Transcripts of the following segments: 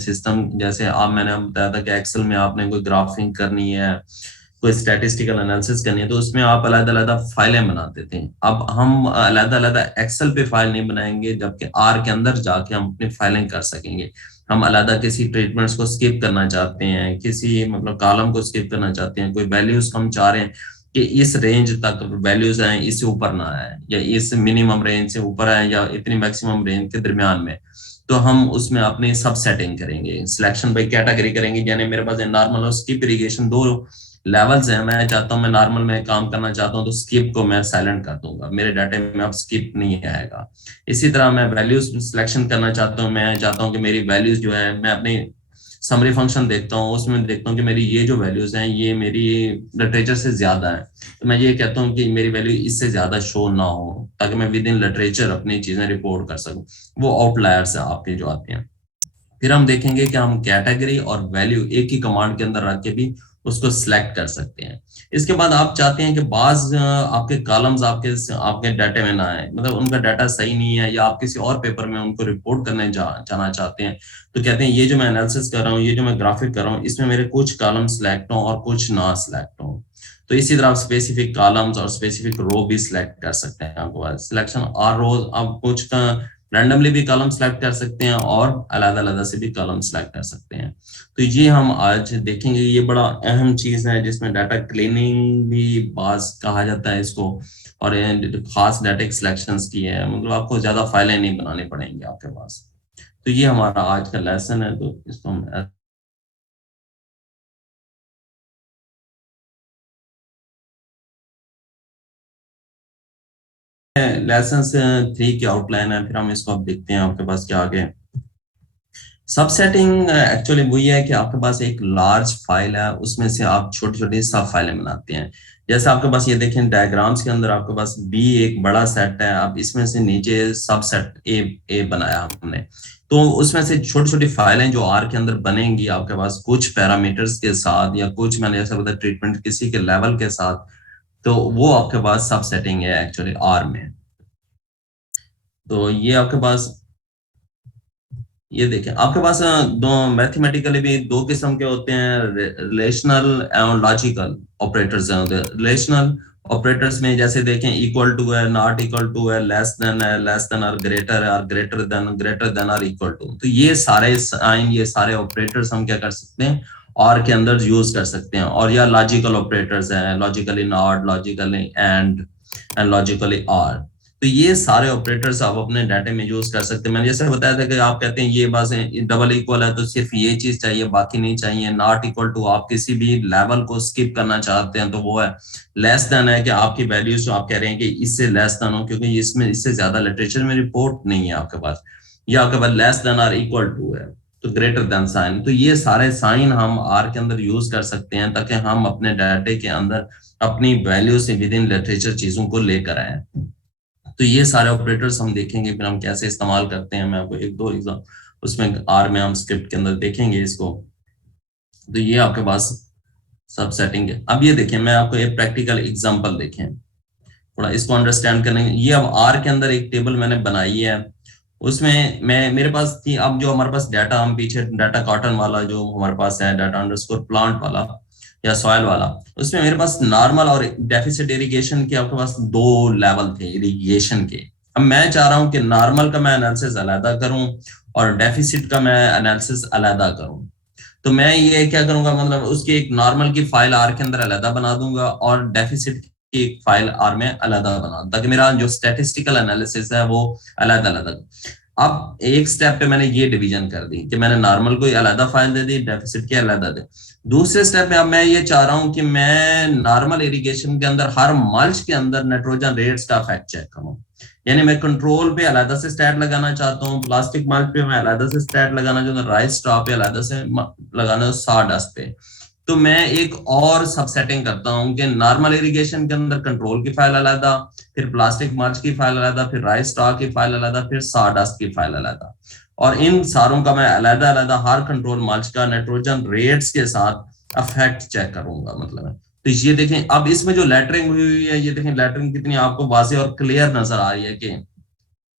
System, जैसे आप मैंने बताया था कि एक्सेल में आपने कोई ग्राफिंग करनी है, कोई स्टैटिस्टिकल एनालिसिस करनी है, तो उसमें आप अलग-अलग फाइलें बनाते थे। अब हम अलग-अलग एक्सेल पे फाइल नहीं बनाएंगे, जबकि आर के अंदर जाके हम अपनी फाइलिंग कर सकेंगे। हम अलग किसी ट्रीटमेंट्स को स्किप करना चाहते हैं, किसी मतलब कॉलम को स्किप करना चाहते हैं, कोई वैल्यूज हम चाह रहे हैं कि इस रेंज तक वैल्यूज आए, इससे ऊपर ना आए, या इस मिनिमम रेंज से ऊपर आए, या इतनी मैक्सिमम रेंज के दरमियान में, तो हम उसमें अपनी सब सेटिंग करेंगे, सिलेक्शन बाई कैटेगरी करेंगे। यानी मेरे पास नॉर्मल और स्किप इरिगेशन दो लेवल्स हैं। मैं चाहता हूँ, मैं नॉर्मल में काम करना चाहता हूँ, तो स्किप को मैं साइलेंट कर दूंगा, मेरे डाटा में अब स्किप नहीं आएगा। इसी तरह मैं वैल्यूज सिलेक्शन करना चाहता हूँ, मैं चाहता हूँ कि मेरी वैल्यूज जो है, मैं अपनी समरी फंक्शन देखता हूँ, उसमें देखता हूँ कि मेरी ये जो वैल्यूज हैं ये मेरी लिटरेचर से ज्यादा है, तो मैं ये कहता हूँ कि मेरी वैल्यू इससे ज्यादा शो ना हो, ताकि मैं विद इन लिटरेचर अपनी चीजें रिपोर्ट कर सकूं। वो आउटलायर्स है आपके जो आते हैं। फिर हम देखेंगे कि हम कैटेगरी और वैल्यू एक ही कमांड के अंदर रख के भी उसको सिलेक्ट कर सकते हैं। इसके बाद आप चाहते हैं कि बाज आपके कॉलम्स आपके आपके डाटा में ना आए, मतलब उनका डाटा सही नहीं है, या आप किसी और पेपर में उनको रिपोर्ट करने जाना चाहते हैं, तो कहते हैं ये जो मैं एनालिसिस कर रहा हूँ, ये जो मैं ग्राफिक कर रहा हूँ, इसमें मेरे कुछ कॉलम सिलेक्ट हो और कुछ ना सिलेक्ट हो। तो इसी तरह आप स्पेसिफिक कॉलम्स और स्पेसिफिक रो भी सिलेक्ट कर सकते हैं। आपको सिलेक्शन और रोज आप कुछ का रैंडमली भी कॉलम सेलेक्ट कर सकते हैं, और अलग अलग से भी कॉलम सेलेक्ट कर सकते हैं। तो ये हम आज देखेंगे, ये बड़ा अहम चीज है जिसमें डाटा क्लीनिंग भी बाज कहा जाता है इसको, और खास डाटा सिलेक्शंस की है, मतलब आपको ज्यादा फाइलें नहीं बनानी पड़ेंगी आपके पास। तो ये हमारा आज का लेसन है, तो इसको हम लेसन 3 की आउटलाइन है। फिर हम इसको अब देखते हैं आपके पास क्या आगे। सब सेटिंग एक्चुअली वही है कि आपके पास एक लार्ज फाइल है, उसमें से आप छोटी छोटी सब फाइलें बनाते हैं। जैसे आपके पास ये देखें डायग्राम्स के अंदर आपके पास बी एक बड़ा सेट है, अब इसमें से नीचे सब सेट ए बनाया हमने, तो उसमें से छोटी छोटी फाइलें जो आर के अंदर बनेंगी आपके पास कुछ पैरामीटर्स के साथ, या कुछ मैंने जैसा बताया ट्रीटमेंट किसी के लेवल के साथ, तो वो आपके पास सब सेटिंग है एक्चुअली आर में। तो ये आपके पास, ये देखें आपके पास दो मैथमेटिकली भी दो किस्म के होते हैं, रिलेशनल एंड लॉजिकल ऑपरेटर्स हैं। रिलेशनल ऑपरेटर्स में जैसे देखें इक्वल टू है, नॉट इक्वल टू है, लेस देन और ग्रेटर है, और ग्रेटर देन और इक्वल टू, तो ये सारे साइन, ये सारे ऑपरेटर्स हम क्या कर सकते हैं और के अंदर यूज कर सकते हैं। और या लॉजिकल ऑपरेटर्स हैं, logically not, logically and logically or, तो ये सारे ऑपरेटर्स आप अपने डाटे में यूज कर सकते हैं। मैंने जैसे बताया था कि आप कहते हैं ये बस डबल इक्वल है तो सिर्फ ये चीज चाहिए, बाकी नहीं चाहिए। नॉट इक्वल टू आप किसी भी लेवल को स्किप करना चाहते हैं तो वो है। लेस देन है कि आपकी वैल्यूज जो आप कह रहे हैं कि इससे लेस देन हो, क्योंकि इसमें इससे ज्यादा लिटरेचर में रिपोर्ट नहीं है आपके पास, या आपके पास लेस देन और इक्वल टू है, तो ग्रेटर देन साइन। तो ये सारे साइन हम आर के अंदर यूज कर सकते हैं, ताकि हम अपने डाटे के अंदर अपनी वैल्यू से विद इन लिटरेचर चीजों को लेकर आए। तो ये सारे ऑपरेटर्स हम देखेंगे, फिर हम कैसे इस्तेमाल करते हैं। मैं आपको एक दो एग्जाम उसमें आर में हम स्क्रिप्ट के अंदर देखेंगे इसको। तो ये आपके पास सब सेटिंग है। अब ये देखें, मैं आपको एक प्रैक्टिकल एग्जांपल देखें, थोड़ा इसको अंडरस्टैंड करने। ये अब आर के अंदर एक टेबल मैंने बनाई है, उसमें मैं मेरे पास थी, अब जो हमारे पास डाटा, हम पीछे डाटा कॉटन वाला जो हमारे पास है, डाटा अंडरस्कोर प्लांट वाला या सॉइल वाला, उसमें मेरे पास नॉर्मल और डेफिसिट इरिगेशन के आपके पास दो लेवल थे इरिगेशन के। अब मैं चाह रहा हूं कि नॉर्मल का मैं एनालिसिस अलग करूं और डेफिसिट का मैं एनालिसिस अलग करूं। तो मैं ये क्या करूंगा, मतलब उसकी एक नॉर्मल की फाइल आर के अंदर अलग बना दूंगा और डेफिसिट की एक फाइल आर में अलग बना, ताकि मेरा जो स्टैटिस्टिकल एनालिसिस है वो अलग अलग। अब एक स्टेप पे मैंने ये डिवीजन कर दी कि मैंने नॉर्मल को अलग फाइल दे दी, डेफिसिट की अलग दे। दूसरे स्टेप में अब मैं ये चाह रहा हूं कि मैं नॉर्मल इरिगेशन के अंदर हर मल्च के अंदर नाइट्रोजन रेट्स का फैक्ट चेक करूं। यानी मैं कंट्रोल पे अलग से स्टैट लगाना चाहता हूँ, प्लास्टिक मल्च पे मैं अलग से स्टैट लगाना चाहता हूँ, राइस स्ट्रॉ पे अलग से लगाना, साडस्ट पे। तो मैं एक और सब सेटिंग करता हूँ कि नॉर्मल इरिगेशन के अंदर कंट्रोल की फाइल अलग, फिर प्लास्टिक मल्च की फाइल अलग, फिर राइस स्ट्रॉ की फाइल अलग, फिर साडस्ट की फाइल अलग। और इन सारों का मैं अलग अलग हर कंट्रोल मल्च का नाइट्रोजन रेट्स के साथ अफेक्ट चेक करूंगा, मतलब। तो ये देखें, अब इसमें जो लेटरिंग हुई है, ये देखें लेटरिंग कितनी आपको वाज़ेह और क्लियर नजर आ रही है कि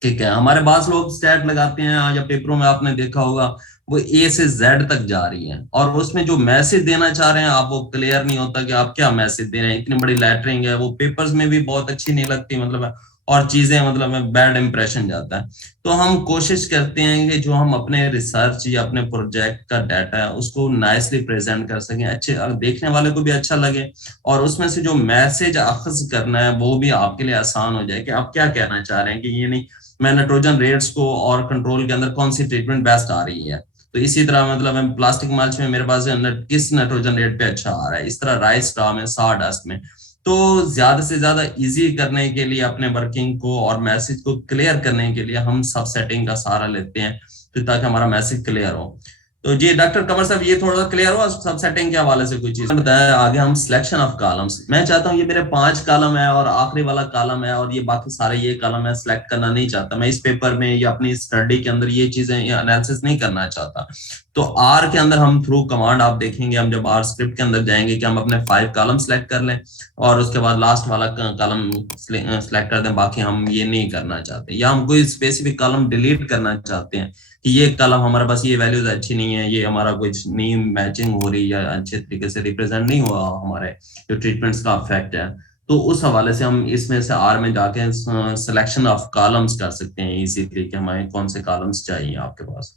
ठीक है। हमारे पास लोग स्टैट लगाते हैं, या पेपरों में आपने देखा होगा वो ए से जेड तक जा रही है, और उसमें जो मैसेज देना चाह रहे हैं आप, वो क्लियर नहीं होता कि आप क्या मैसेज दे रहे हैं। इतनी बड़ी लेटरिंग है, वो पेपर्स में भी बहुत अच्छी नहीं लगती, मतलब और चीजें, मतलब बैड इंप्रेशन जाता है। तो हम कोशिश करते हैं कि जो हम अपने रिसर्च या अपने प्रोजेक्ट का डाटा है उसको नाइसली प्रेजेंट कर सकें, अच्छे देखने वाले को भी अच्छा लगे, और उसमें से जो मैसेज अखज करना है वो भी आपके लिए आसान हो जाए कि आप क्या कहना चाह रहे हैं, कि ये नहीं मैं नाइट्रोजन रेट्स को और कंट्रोल के अंदर कौन सी ट्रीटमेंट बेस्ट आ रही है। तो इसी तरह मतलब मैं प्लास्टिक मल्च में मेरे पास किस नाइट्रोजन रेट पे अच्छा आ रहा है, इस तरह राइस स्ट्रा में, साडस्ट में। तो ज्यादा से ज्यादा इजी करने के लिए अपने वर्किंग को और मैसेज को क्लियर करने के लिए हम सब सेटिंग का सहारा लेते हैं, तो ताकि हमारा मैसेज क्लियर हो। तो जी डॉक्टर कमर साहब, ये थोड़ा सा क्लियर हुआ सब सेटिंग के हवाले से कोई चीज बताया? आगे हम सिलेक्शन ऑफ कॉलम्स, मैं चाहता हूँ ये मेरे 5 कॉलम है और आखिरी वाला कॉलम है और ये बाकी सारे ये कॉलम है, सिलेक्ट करना नहीं चाहता मैं इस पेपर में या अपनी स्टडी के अंदर ये चीजें एनालिसिस नहीं करना चाहता। तो आर के अंदर हम थ्रू कमांड आप देखेंगे, हम जब आर स्क्रिप्ट के अंदर जाएंगे कि हम अपने 5 कॉलम सेलेक्ट कर लें और उसके बाद लास्ट वाला कॉलम सेलेक्ट कर दें, बाकी हम ये नहीं करना चाहते, या हम कोई स्पेसिफिक कॉलम डिलीट करना चाहते हैं कि ये कॉलम हमारे पास ये वैल्यूज अच्छी नहीं है, ये हमारा कुछ नहीं मैचिंग हो रही या अच्छे तरीके से रिप्रेजेंट नहीं हुआ हमारे जो ट्रीटमेंट्स का इफेक्ट है। तो उस हवाले से हम इसमें से आर में जाके सिलेक्शन ऑफ कॉलम्स कर सकते हैं इजीली कि हमें कौन से कॉलम्स चाहिए आपके पास।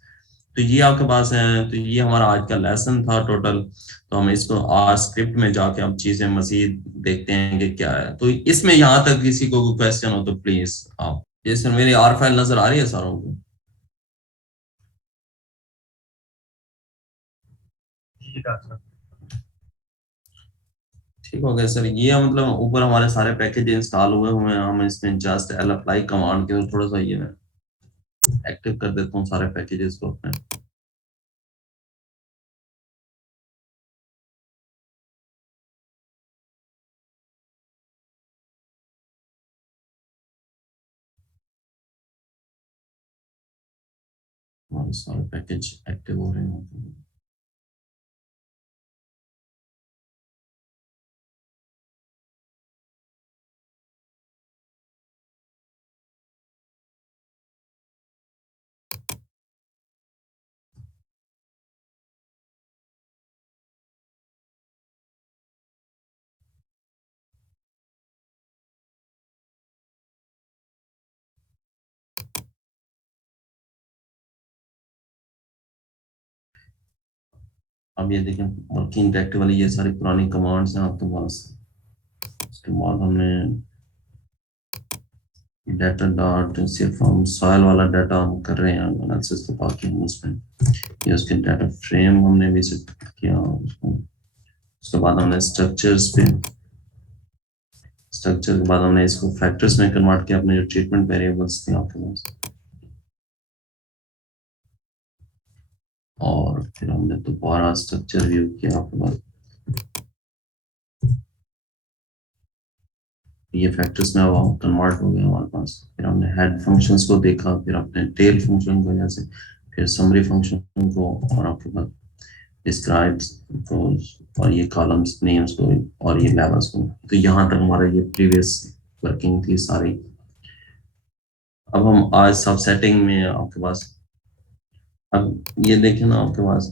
तो ये आपके पास है, तो ये हमारा आज का लेसन था टोटल। तो हम इसको आर स्क्रिप्ट में जाके अब चीजें मजीद देखते हैं कि क्या है। तो इसमें यहाँ तक किसी को क्वेश्चन हो तो प्लीज आप, जैसे मेरी आर फाइल नजर आ रही है सारों को? ठीक हो गया सर। ये मतलब ऊपर हमारे सारे पैकेज इंस्टॉल हुए हुए हैं, हम इसमें जस्ट एल अप्लाई कमांड के थोड़ा सा ये मैं एक्टिव कर देता हूँ सारे पैकेजेस को अपने। हमारे सारे पैकेज एक्टिव हो रहे हैं। अब ये देखें वर्किंग डायरेक्टरी वाली ये सारी पुरानी कमांड्स हैं आपके पास। उसके बाद हमने डाटा डॉट, सिर्फ हम सॉइल वाला डाटा हम कर रहे हैं एनालिसिस, तो बाकी हम उसमें ये उसके डाटा फ्रेम हमने विजिट किया उसको। उसके बाद हमने स्ट्रक्चर्स पे, स्ट्रक्चर के बाद हमने इसको फैक्टर्स में कन्वर्ट किया, अपने जो ट्रीटमेंट वेरिएबल्स थे आपके पास। और फिर हमने दोबारा स्ट्रक्चर व्यू किया आपके पास, ये फैक्टर्स में अब कन्वर्ट हो गया हमारे पास। फिर हमने हेड फंक्शंस को देखा, फिर अपने टेल फंक्शन को, जैसे फिर समरी फंक्शन को, और आपके पास डिस्क्राइब्स को, और ये कॉलम्स नेम्स को, और ये लेवल्स को। तो यहाँ तक हमारा ये प्रीवियस वर्किंग थी सारी। अब हम आज सब सेटिंग में आपके पास, अब ये देखें ना आपके पास,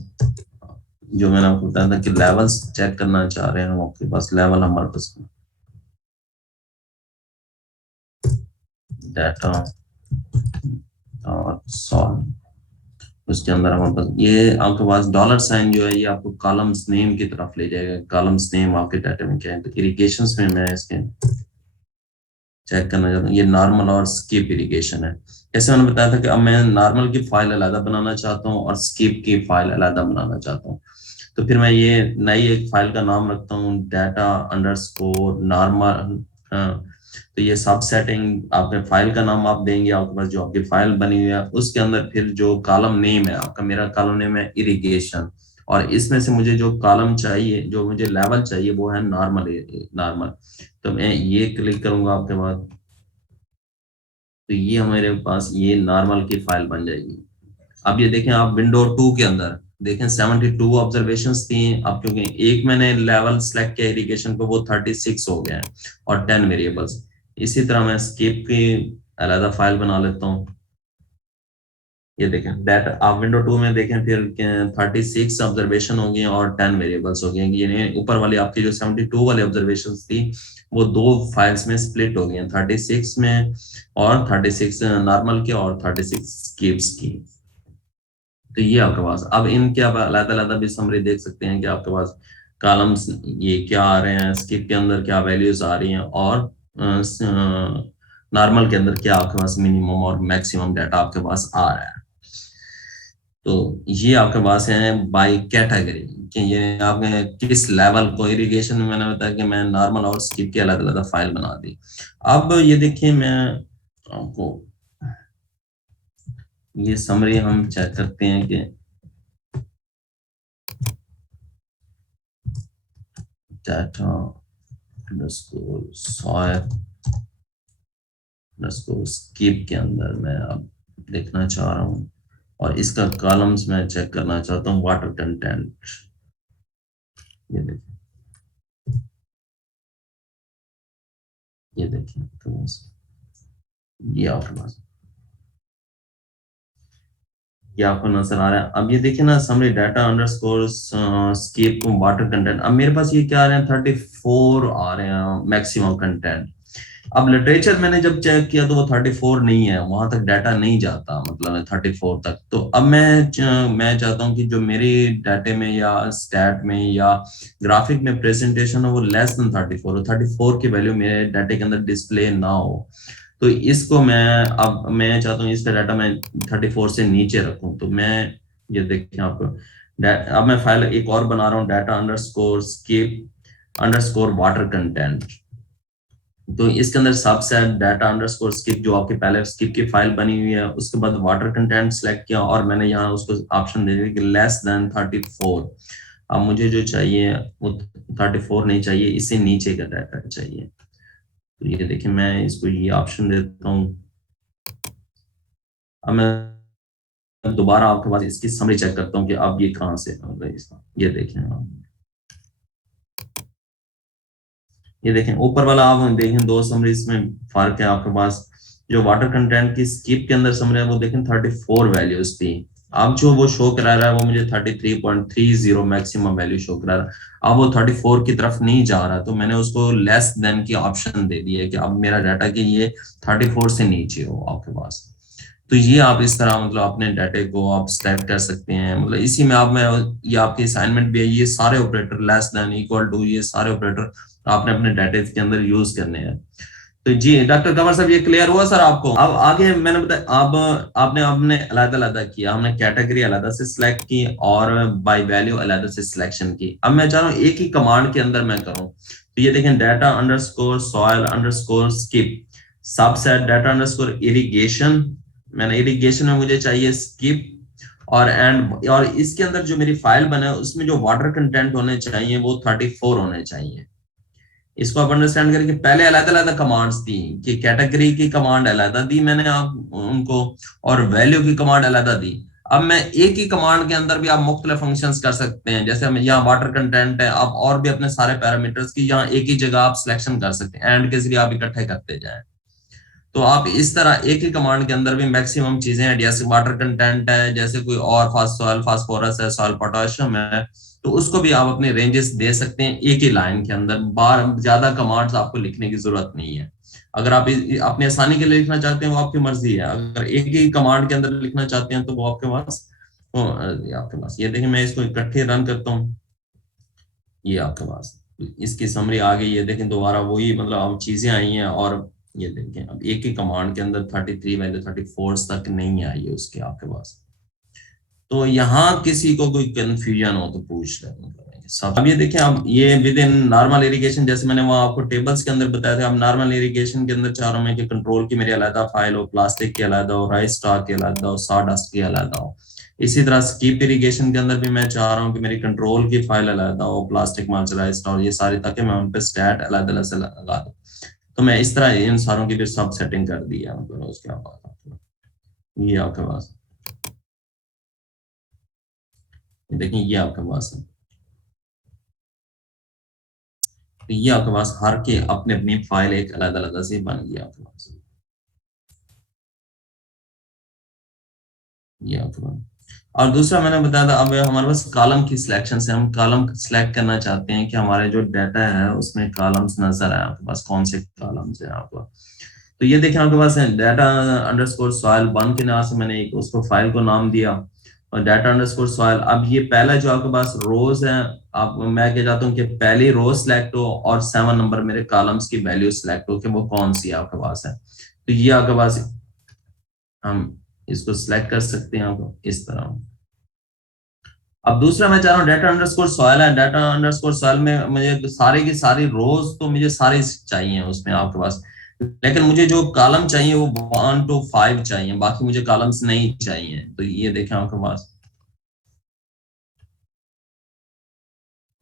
जो मैंने आपको बताया था कि लेवल्स चेक करना चाह रहे हैं हम, आपके पास लेवल हमारे पास डाटा और सॉल्व, उसके अंदर हमारे पास ये आपके पास डॉलर साइन जो है ये आपको कॉलम्स नेम की तरफ ले जाएगा। कॉलम्स नेम आपके डाटा में क्या है, तो इरिगेशन में मैं इसके चेक करना चाहता हूँ, ये नॉर्मल और स्किप इरिगेशन है। जैसे मैंने बताया था कि अब मैं नॉर्मल की फाइल अलग बनाना चाहता हूँ और स्किप की फाइल अलग बनाना चाहता हूँ। तो फिर मैं ये नई एक फाइल का नाम रखता हूँ डाटा अंडरस्कोर नॉर्मल। तो ये सब सेटिंग आपके फाइल का नाम आप देंगे, आपके पास जो आपकी फाइल बनी हुई है उसके अंदर फिर जो कॉलम नेम है आपका, मेरा कॉलम नेम है इरिगेशन, और इसमें से मुझे जो कॉलम चाहिए, जो मुझे लेवल चाहिए वो है नॉर्मल। नॉर्मल, तो मैं ये क्लिक करूंगा आपके बाद, तो ये हमारे पास ये नॉर्मल की फाइल बन जाएगी। अब ये देखें आप विंडो 2 के अंदर देखें 72 ऑब्जर्वेशंस थी, अब क्योंकि एक मैंने लेवल सेलेक्ट किया इरिगेशन को, वो 36 हो गए हैं और 10 वेरिएबल्स। इसी तरह मैं स्किप की अलग फाइल बना लेता हूँ। ये देखें डाटा आप विंडो 2 में देखें, फिर 36 ऑब्जर्वेशन हो गए और 10 वेरिएबल्स हो गए। ये ऊपर वाली आपकी जो 72 वाली ऑब्जर्वेशन थी वो दो फाइल्स में स्प्लिट हो गई हैं, 36 में और 36 नॉर्मल के और 36 स्किप्स की। तो ये आपके पास अब इनके आप अलग अलग भी समरी देख सकते हैं कि आपके पास कॉलम्स ये क्या आ रहे हैं, स्किप के अंदर क्या वैल्यूज आ रही हैं, और नॉर्मल के अंदर क्या आपके पास मिनिमम और मैक्सिमम डाटा आपके पास आ रहा है। तो ये आपके पास है बाय कैटेगरी कि ये आपने किस लेवल को, इरिगेशन में मैंने बताया कि मैं नॉर्मल और स्किप की अलग अलग फाइल बना दी। अब ये देखिए मैं आपको ये समरी हम चेक करते हैं कि data underscore soil underscore skip के अंदर मैं अब देखना चाह रहा हूँ, और इसका कॉलम्स मैं चेक करना चाहता हूँ वाटर कंटेंट। ये देखिए, ये देखिए तो ये आपके पास ये आपको नजर आ रहा है। अब ये देखिए ना summary data underscore skip water content, अब मेरे पास ये क्या आ रहे हैं 34 आ रहे हैं मैक्सिमम कंटेंट। अब लिटरेचर मैंने जब चेक किया तो वो 34 नहीं है, वहां तक डाटा नहीं जाता, मतलब 34 तक। तो अब मैं चाहता हूँ कि जो मेरी डाटे में या स्टैट में या ग्राफिक में प्रेजेंटेशन हो वो लेस देन 34 हो, 34 की वैल्यू मेरे डाटे के अंदर डिस्प्ले ना हो। तो इसको मैं चाहता हूँ इसका डाटा मैं 34 से नीचे रखूं। तो मैं ये देखें आपको अब मैं फाइल एक और बना रहा हूँ, data underscore skip underscore water content. तो इसके अंदर सबसेट डाटा अंडरस्कोर स्किप, जो आपके पहले स्किप की फाइल बनी हुई है, उसके बाद वाटर कंटेंट सेलेक्ट किया और मैंने यहाँ उसको ऑप्शन दे दिया कि लेस देन 34। अब मुझे जो चाहिए वो 34 नहीं चाहिए, इससे नीचे का डाटा चाहिए। तो ये देखिए मैं इसको ये ऑप्शन देता हूँ। अब मैं दोबारा आपके पास इसकी समरी चेक करता हूँ कि अब ये कहाँ से ये देखें आप, ये देखें ऊपर वाला आप देखें दो समरी इसमें फर्क है आपके पास। जो वाटर कंटेंट की स्किप के अंदर समरी है वो देखें 34 वैल्यूज थी। अब जो वो शो करा रहा है वो मुझे 33.30 मैक्सिमम वैल्यू शो करा रहा है। अब वो 34 की तरफ नहीं जा रहा, तो मैंने उसको लेस देन की ऑप्शन दे दी है कि अब मेरा डाटा कि ये 34 से नीचे हो आपके पास। तो ये आप इस तरह मतलब अपने डाटे को आप सेलेक्ट कर सकते हैं। मतलब इसी में आप में ये आपकी असाइनमेंट भी है, ये सारे operator less than equal to ये सारे ऑपरेटर आपने अपने डाटे के अंदर यूज करने हैं। तो जी डॉक्टर कंवर साहब ये क्लियर हुआ सर आपको? अब आगे मैंने बताया अब आपने आपने अलग अलग किया, हमने कैटेगरी अलग से सिलेक्ट की और बाय वैल्यू अलग से सिलेक्शन की। अब मैं चाह रहा हूँ एक ही कमांड के अंदर मैं करूँ। तो ये देखें data underscore soil underscore skip subset data underscore irrigation, मैंने इरिगेशन में मुझे चाहिए स्किप और एंड, और इसके अंदर जो मेरी फाइल बना है उसमें जो वाटर कंटेंट होने चाहिए वो 34 होने चाहिए। इसको आप अंडरस्टैंड करके पहले अलग अलग कमांड्स दी कि कैटेगरी की कमांड अलग दी मैंने आप उनको, और वैल्यू की कमांड अलग दी। अब मैं एक ही कमांड के अंदर भी आप मुख्तलिफ फंक्शंस कर सकते हैं, जैसे हम यहाँ वाटर कंटेंट है, आप और भी अपने सारे पैरामीटर्स की यहाँ एक ही जगह आप सिलेक्शन कर सकते हैं, एंड के जरिए आप इकट्ठे करते जाएं। तो आप इस तरह एक ही कमांड के अंदर भी मैक्सिमम चीजें हैं, जैसे वाटर कंटेंट है, जैसे कोई और सॉइल फास्फोरस है, सॉइल पोटेशियम है, तो उसको भी आप अपने रेंजेस दे सकते हैं एक ही लाइन के अंदर। बार ज्यादा कमांड्स आपको लिखने की जरूरत नहीं है। अगर आप अपनी आसानी के लिए लिखना चाहते हैं वो आपकी मर्जी है, अगर एक ही कमांड के अंदर लिखना चाहते हैं तो वो आपके पास ये देखिए मैं इसको इकट्ठे रन करता हूँ। ये आपके पास इसकी समरी आ गई, ये देखें दोबारा वही मतलब अब चीजें आई हैं। और ये देखें अब एक ही कमांड के अंदर 33 वैल्यू 34 तक नहीं आई है उसके आपके पास। तो यहाँ किसी को कोई कंफ्यूजन हो तो पूछ ले, मतलब सब। अब ये देखें अब ये विद इन नॉर्मल इरिगेशन, जैसे मैंने वहां आपको टेबल्स के अंदर बताया था, अब नॉर्मल इरिगेशन के अंदर चाह रहा हूँ मैं कि कंट्रोल की मेरी अलग फाइल हो, प्लास्टिक की अलग हो, राइस स्टॉक की अलग हो, सॉडस्ट की अलग हो। इसी तरह स्कीप इरिगेशन के अंदर भी मैं चाह रहा हूँ कि मेरी कंट्रोल की फाइल अलग हो, प्लास्टिक मर्चराइज्ड और ये सारी, ताकि मैं उन पे स्टैट अलग अलग से लगा दूँ। तो मैं इस तरह इन सारों की भी सब सेटिंग कर दी है, मतलब उसके बाद ये आपके पास देखिए ये आपके पास है। तो ये आपके पास हर के अपने अपनी फाइल एक अलग अलग से बन गया आपके पास। ये आपके पास। और दूसरा मैंने बताया था, अब हमारे पास कॉलम की सिलेक्शन से हम कॉलम सेलेक्ट करना चाहते हैं कि हमारे जो डाटा है उसमें कॉलम्स नजर आए आपके पास, कौन से कॉलम्स हैं आपको। तो ये देखें आपके पास है डाटा अंडरस्कोर सॉइल वन के नाम से मैंने एक उसको फाइल को नाम दिया, और डाटा अंडरस्कोर सॉइल। अब ये पहला जो आपके पास रोज है, आप मैं कह जाता हूँ कि पहली रो सिलेक्ट हो और 7 नंबर मेरे कॉलम्स की वैल्यू सिलेक्ट हो कि वो कौन सी आपके पास है। तो ये आपके पास हम इसको सिलेक्ट कर सकते हैं आपको इस तरह। अब दूसरा मैं चाह रहा हूँ डाटा अंडरस्कोर सॉइल है, डाटा अंडरस्कोर सॉइल में मुझे सारी की सारी रोज तो मुझे सारी चाहिए उसमें आपके पास, लेकिन मुझे जो कॉलम चाहिए वो 1 to 5 चाहिए, बाकी मुझे कॉलम्स नहीं चाहिए। तो ये देखें आपके पास,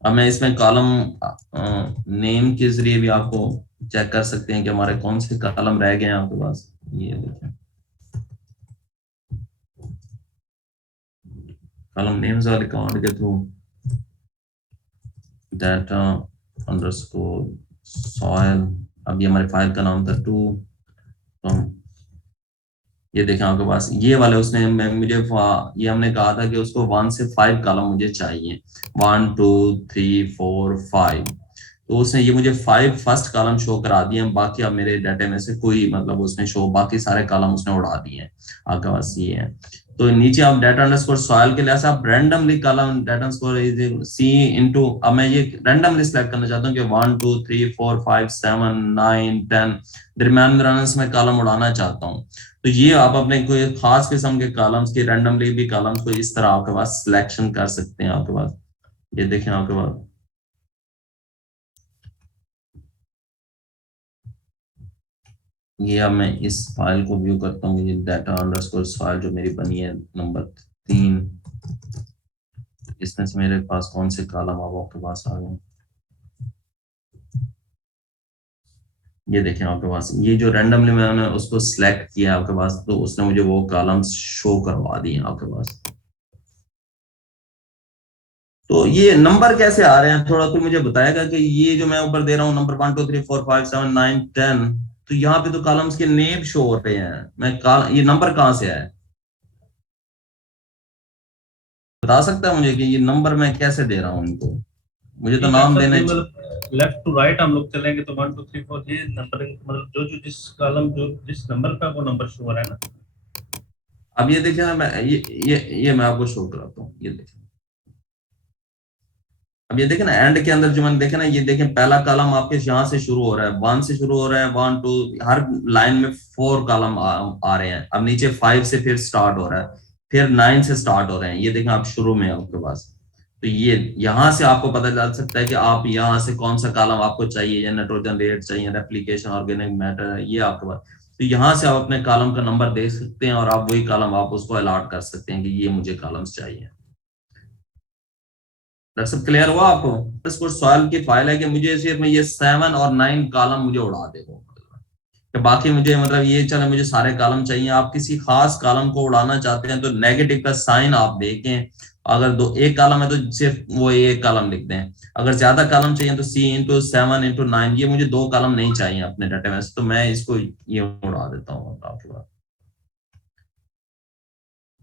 अब मैं इसमें कॉलम नेम के जरिए भी आपको चेक कर सकते हैं कि हमारे कौन से कॉलम रह गए हैं आपके पास। ये देखें कॉलम नेम्स वाले कमांड के थ्रू डाटा अंडरस्कोर सॉइल, अब ये हमारे फाइल का नाम था 2। तो हम ये देखें आपके पास ये वाले उसने मुझे ये हमने कहा था कि उसको 1 से 5 कॉलम मुझे चाहिए, 1 2 3 4 5। तो उसने ये मुझे 5 फर्स्ट कॉलम शो करा दिए हैं, बाकी अब मेरे डाटा में से कोई मतलब उसने शो बाकी सारे कॉलम उसने उड़ा दिए हैं आपके पास ये है। तो नीचे आप डाटा अंडरस्कोर सॉइल के लिए आप randomly column data underscore C into, अब मैं ये रैंडमली सिलेक्ट करना चाहता हूँ कि 1 2 3 4 5 7 9 10 दरमियान दरमियान में कॉलम उड़ाना चाहता हूँ। तो ये आप अपने कोई खास किस्म के कॉलम्स की रैंडमली भी कॉलम्स को इस तरह आपके पास सिलेक्शन कर सकते हैं आपके पास। ये देखें आपके पास, ये अब मैं इस फाइल को व्यू करता हूँ, ये डाटा अंडरस्कोर फाइल जो मेरी बनी है नंबर 3, इसमें से मेरे पास कौन से कॉलम अब आपके पास आ गए। ये देखें आपके पास ये जो रैंडमली मैंने उसको सिलेक्ट किया आपके पास, तो उसने मुझे वो कॉलम्स शो करवा दिए आपके पास। तो ये नंबर कैसे आ रहे हैं थोड़ा तो मुझे बताएगा कि ये जो मैं ऊपर दे रहा हूँ नंबर 1 2 3 4 5 7 9 10, तो यहाँ पे तो कॉलम्स के नेम शो हो रहे हैं, मैं ये नंबर कहाँ से आया, बता सकता है मुझे कि ये नंबर मैं कैसे दे रहा हूँ इनको, मुझे तो नाम देने मतलब लेफ्ट टू राइट हम लोग चलेंगे तो 1 2 3 4 ये नंबरिंग मतलब जो जो जिस कॉलम जो जिस नंबर पे वो नंबर शो हो रहा है ना। अब ये देखिए ना, मैं ये मैं आपको शो कराता हूँ, ये देखिए। अब ये देखें ना एंड के अंदर जो मैंने देखा ना, ये देखें पहला कॉलम आपके यहाँ से शुरू हो रहा है, 1 से शुरू हो रहा है, 1 2, हर लाइन में 4 कॉलम आ रहे हैं। अब नीचे 5 से फिर स्टार्ट हो रहा है, फिर 9 से स्टार्ट हो रहे हैं, ये देखें आप शुरू में आपके पास। तो ये यहाँ से आपको पता चल सकता है कि आप यहाँ से कौन सा कॉलम आपको चाहिए, या नाइट्रोजन रेट चाहिए, रेप्लिकेशन ऑर्गेनिक मैटर है, ये आपके पास। तो यहाँ से आप अपने कॉलम का नंबर देख सकते हैं और आप वही कॉलम आप उसको अलॉट कर सकते हैं कि ये मुझे कॉलम्स चाहिए। सब क्लियर हुआ आपको। इसको सॉइल की फाइल है कि मुझे सिर्फ ये 7 और 9 कॉलम मुझे उड़ा दे वो, कि बाकी मुझे मतलब ये चले मुझे सारे कॉलम चाहिए। आप किसी खास कॉलम को उड़ाना चाहते हैं तो नेगेटिव का साइन आप देखें, अगर दो एक कॉलम है तो सिर्फ वो एक कॉलम लिख दें, अगर ज्यादा कॉलम चाहिए तो C × 7 × 9, ये मुझे 2 कॉलम नहीं चाहिए अपने डाटा में, तो मैं इसको ये उड़ा देता हूँ आपके पास।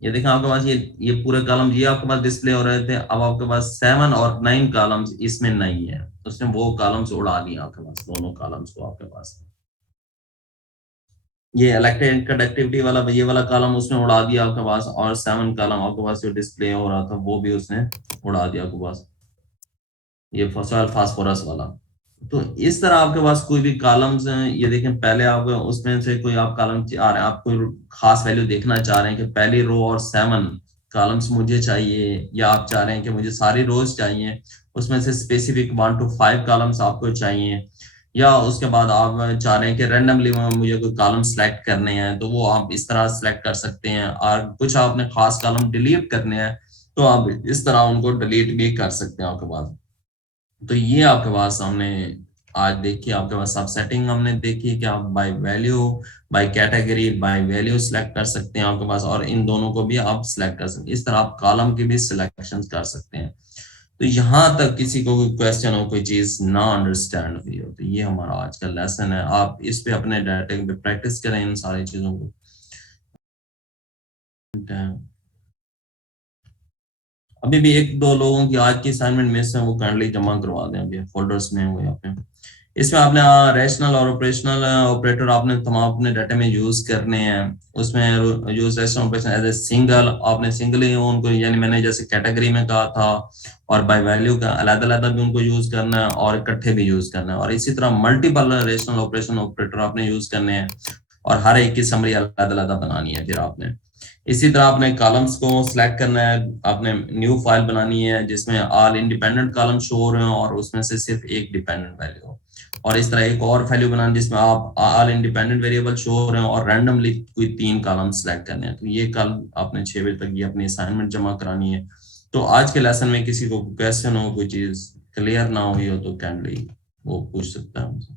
ये देखा आपके पास ये पूरे कॉलम ये आपके पास डिस्प्ले हो रहे थे, अब आपके पास 7 और 9 कॉलम्स इसमें नहीं है, उसने वो कॉलम्स उड़ा दिया आपके पास, दोनों कॉलम्स को आपके पास। ये इलेक्ट्रिक कंडक्टिविटी वाला ये वाला कॉलम उसने उड़ा दिया आपके पास, और 7 कॉलम आपके पास जो डिस्प्ले हो रहा था वो भी उसने उड़ा दिया आपके पास, ये फॉस्फोरस फास्फोरस वाला। तो इस तरह आपके पास कोई भी कॉलम्स हैं, ये देखें पहले आप उसमें से कोई आप कॉलम आ रहे हैं, आप कोई खास वैल्यू देखना चाह रहे हैं कि पहली रो और 7 कॉलम्स मुझे चाहिए, या आप चाह रहे हैं कि मुझे सारी रोज चाहिए, उसमें से स्पेसिफिक 1 to 5 कॉलम्स आपको चाहिए, या उसके बाद आप चाह रहे हैं कि रैंडमली मुझे कोई कॉलम सेलेक्ट करने हैं, तो वो आप इस तरह सेलेक्ट कर सकते हैं। और कुछ आपने खास कॉलम डिलीट करने हैं तो आप इस तरह उनको डिलीट भी कर सकते हैं आपके पास। तो ये आपके पास हमने आज देखिए, आपके पास सब सेटिंग हमने देखी कि आप by value, by category, by value select कर सकते हैं आपके पास, और इन दोनों को भी आप सिलेक्ट कर सकते हैं, इस तरह आप कॉलम की भी सिलेक्शन कर सकते हैं। तो यहाँ तक किसी को कोई क्वेश्चन हो, कोई चीज ना अंडरस्टैंड हुई हो, तो ये हमारा आज का लेसन है, आप इस पे अपने डाटा पे प्रैक्टिस करें इन सारी चीजों को। अभी भी एक दो लोगों की आज की असाइनमेंट मिस है, वो काइंडली जमा करवा दें, अभी फोल्डर्स में हुए आपने। इसमें आपने रैशनल और ऑपरेशनल ऑपरेटर आपने तमाम अपने डाटा में यूज करने हैं। उसमें use rational operation as a single, आपने सिंगल ही उनको, यानी मैंने जैसे कैटेगरी में कहा था, और बाय वैल्यू का अलग अलग भी उनको यूज करना है और इकट्ठे भी यूज करना है। और इसी तरह मल्टीपल रैशनल ऑपरेशन ऑपरेटर आपने यूज करने हैं, और हर एक की समरी अलग अलग बनानी है। फिर आपने इसी तरह अपने कॉलम्स को सिलेक्ट करना है, आपने न्यू फाइल बनानी है जिसमें ऑल इंडिपेंडेंट कॉलम शो हो रहे हो और उसमें से सिर्फ एक डिपेंडेंट वैल्यू हो। और इस तरह एक और वैल्यू बनाना जिसमें आप ऑल इंडिपेंडेंट वेरिएबल शो हो रहे हो और रैंडमली कोई 3 कॉलम सिलेक्ट करने हैं। तो ये कल आपने 6 बजे तक ये अपनी असाइनमेंट जमा करानी है। तो आज के लेसन में किसी को क्वेश्चन हो, कोई चीज क्लियर ना हुई हो तो कैंडली वो पूछ सकता है हमसे।